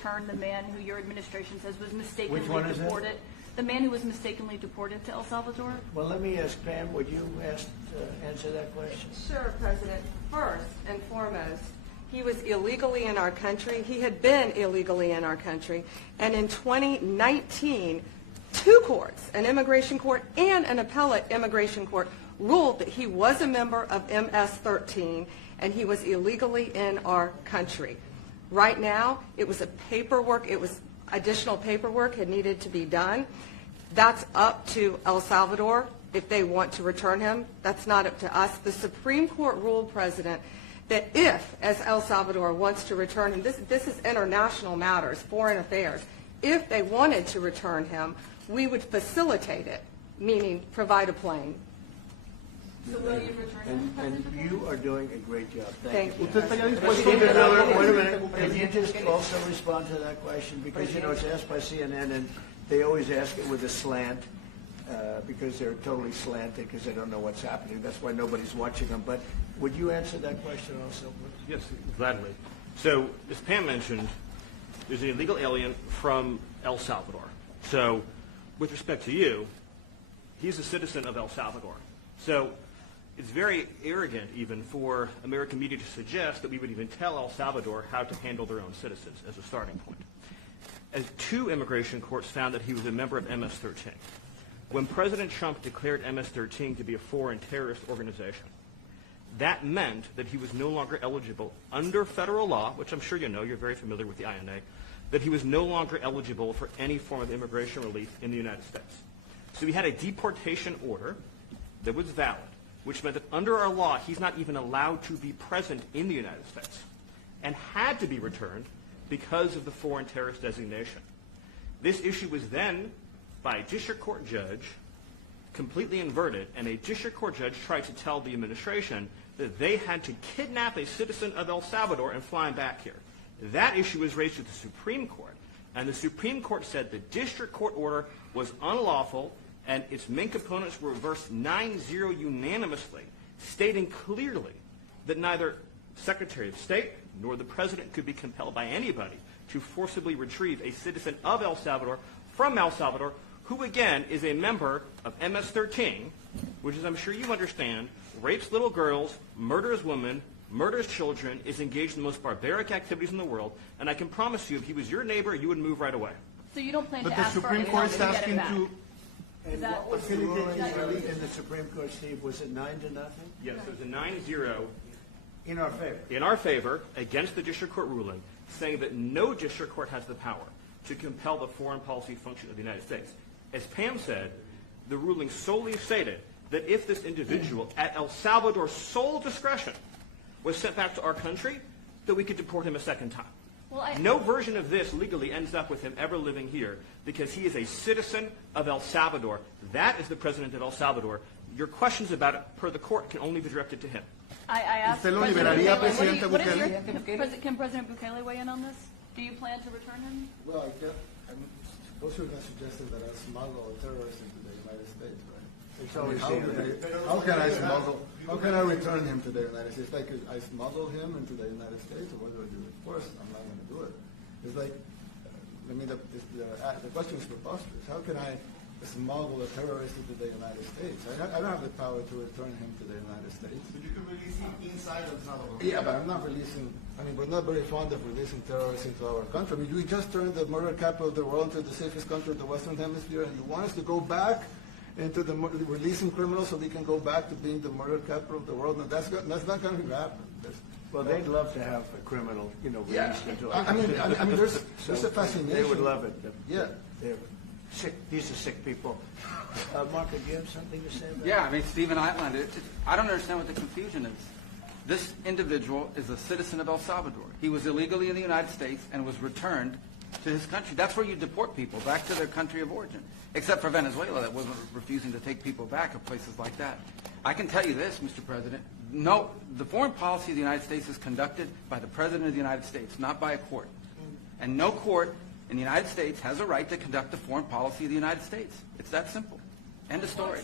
return the man who your administration says was mistakenly Which one is that? deported? The man who was mistakenly deported to El Salvador? Well, let me ask Pam, would you answer that question? Sure, President. First and foremost, he was illegally in our country. He had been illegally in our country. And in 2019, two courts, an immigration court and an appellate immigration court, ruled that he was a member of MS-13 and he was illegally in our country. Right now, it was additional paperwork had needed to be done. That's up to El Salvador if they want to return him. That's not up to us. The Supreme Court ruled, President, that if, as El Salvador wants to return him, this is international matters, foreign affairs, if they wanted to return him, we would facilitate it, meaning provide a plane. So will you return him? And you are doing a great job. Thank you. Wait a minute. Can you just also respond to that question? Because, you know, it's asked by CNN, and they always ask it with a slant, because they're totally slanted because they don't know what's happening. That's why nobody's watching them. But would you answer that question also, please? Yes, gladly. So, as Pam mentioned, there's an illegal alien from El Salvador. So, with respect to you, he's a citizen of El Salvador. So, it's very arrogant even for American media to suggest that we would even tell El Salvador how to handle their own citizens as a starting point. As two immigration courts found that he was a member of MS-13. When President Trump declared MS-13 to be a foreign terrorist organization, that meant that he was no longer eligible under federal law, which I'm sure you know, you're very familiar with the INA, that he was no longer eligible for any form of immigration relief in the United States. So he had a deportation order that was valid, which meant that under our law, he's not even allowed to be present in the United States and had to be returned because of the foreign terrorist designation. This issue was then, by a district court judge, completely inverted, and a district court judge tried to tell the administration that they had to kidnap a citizen of El Salvador and fly him back here. That issue was raised to the Supreme Court, and the Supreme Court said the district court order was unlawful, and its main components were reversed 9-0 unanimously, stating clearly that neither Secretary of State nor the President could be compelled by anybody to forcibly retrieve a citizen of El Salvador from El Salvador, who again is a member of MS-13, which, as I'm sure you understand, rapes little girls, murders women, murders children, is engaged in the most barbaric activities in the world, and I can promise you, if he was your neighbor, you would move right away. So you don't plan But to the ask for Supreme anything Court is to get asking him back? to. And that- what was the ruling that- in the Supreme Court, Steve? Was it 9-0? Yes, it was a 9-0 In our favor. in our favor against the district court ruling, saying that no district court has the power to compel the foreign policy function of the United States. As Pam said, the ruling solely stated that if this individual, at El Salvador's sole discretion, was sent back to our country, that we could deport him a second time. Well, No version of this legally ends up with him ever living here because he is a citizen of El Salvador. That is the president of El Salvador. Your questions about it, per the court, can only be directed to him. I asked ¿Usted lo President liberaría, Bukele, Presidente what is your- Bukele? Can President Bukele weigh in on this? Do you plan to return him? Well, I suppose you're not suggesting that I smuggle a terrorist into the United States, right? It's always How can I smuggle? How can I return him to the United States? Like I smuggle him into the United States, or what do I do? Of course, I'm not going to do it. It's like, I mean, the question is preposterous. How can I smuggle a terrorist into the United States? I don't have the power to return him to the United States. But you can release him inside El Salvador. Yeah, but I'm not releasing. I mean, we're not very fond of releasing terrorists into our country. I mean, we just turned the murder capital of the world into the safest country of the Western Hemisphere, and you want us to go back into releasing criminals so we can go back to being the murder capital of the world? No, that's not going to happen. Well, they'd love to have a criminal, released into I mean, there's a fascination. They would love it. Yeah. They're sick. These are sick people. Marco, do you have something to say about Yeah, I mean, Stephen Eitland, I don't understand what the confusion is. This individual is a citizen of El Salvador. He was illegally in the United States and was returned to his country. That's where you deport people, back to their country of origin, except for Venezuela that wasn't refusing to take people back, or places like that. I can tell you this, Mr. President. No, the foreign policy of the United States is conducted by the President of the United States, not by a court. And no court in the United States has a right to conduct the foreign policy of the United States. It's that simple. End of story.